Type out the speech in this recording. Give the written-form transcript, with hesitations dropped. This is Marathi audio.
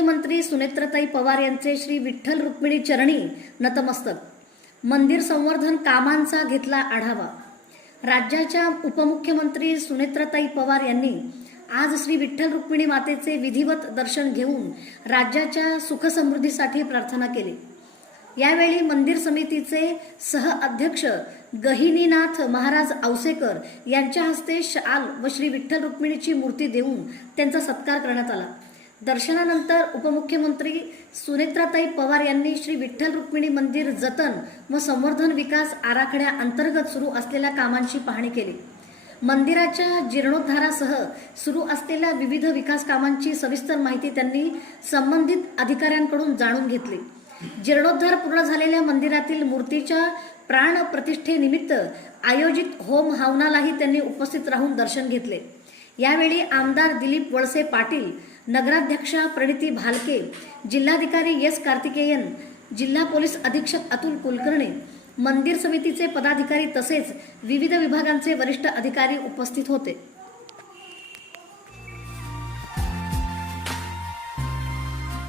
उपमुख्यमंत्री सुनेत्रताई पवार यांचे श्री विठ्ठल रुक्मिणी चरणी नतमस्तक. मंदिर संवर्धन कामांचा घेतला आढावा. राज्याच्या उपमुख्यमंत्री सुनेत्रताई पवार यांनी आज श्री विठ्ठल रुक्मिणी मातेचे विधिवत दर्शन घेऊन राज्याच्या सुखसमृद्धीसाठी प्रार्थना केली. यावेळी मंदिर समितीचे सहअध्यक्ष गहिनीनाथ महाराज औसेकर यांच्या हस्ते शाल व श्री विठ्ठल रुक्मिणीची मूर्ती देऊन त्यांचा सत्कार करण्यात आला. दर्शनानंतर उपमुख्यमंत्री सुनेत्राताई पवार यांनी श्री विठ्ठल रुक्मिणी मंदिर जतन व संवर्धन विकास आराखड्या अंतर्गत सुरू असलेल्या कामांची पाहणी केली. मंदिराच्या जीर्णोद्धारासह सुरू असलेल्या विविध विकास कामांची सविस्तर माहिती त्यांनी संबंधित अधिकाऱ्यांकडून जाणून घेतली. जीर्णोद्धार पूर्ण झालेल्या मंदिरातील मूर्तीच्या प्राण प्रतिष्ठेनिमित्त आयोजित होम हवनालाही त्यांनी उपस्थित राहून दर्शन घेतले. यावेळी आमदार दिलीप वळसे पाटील, नगराध्यक्षा प्रणिती भालके, जिल्हाधिकारी एस कार्तिकेयन, जिल्हा पोलीस अधीक्षक अतुल कुलकर्णी, मंदिर समितीचे पदाधिकारी तसेच विविध विभागांचे वरिष्ठ अधिकारी उपस्थित होते.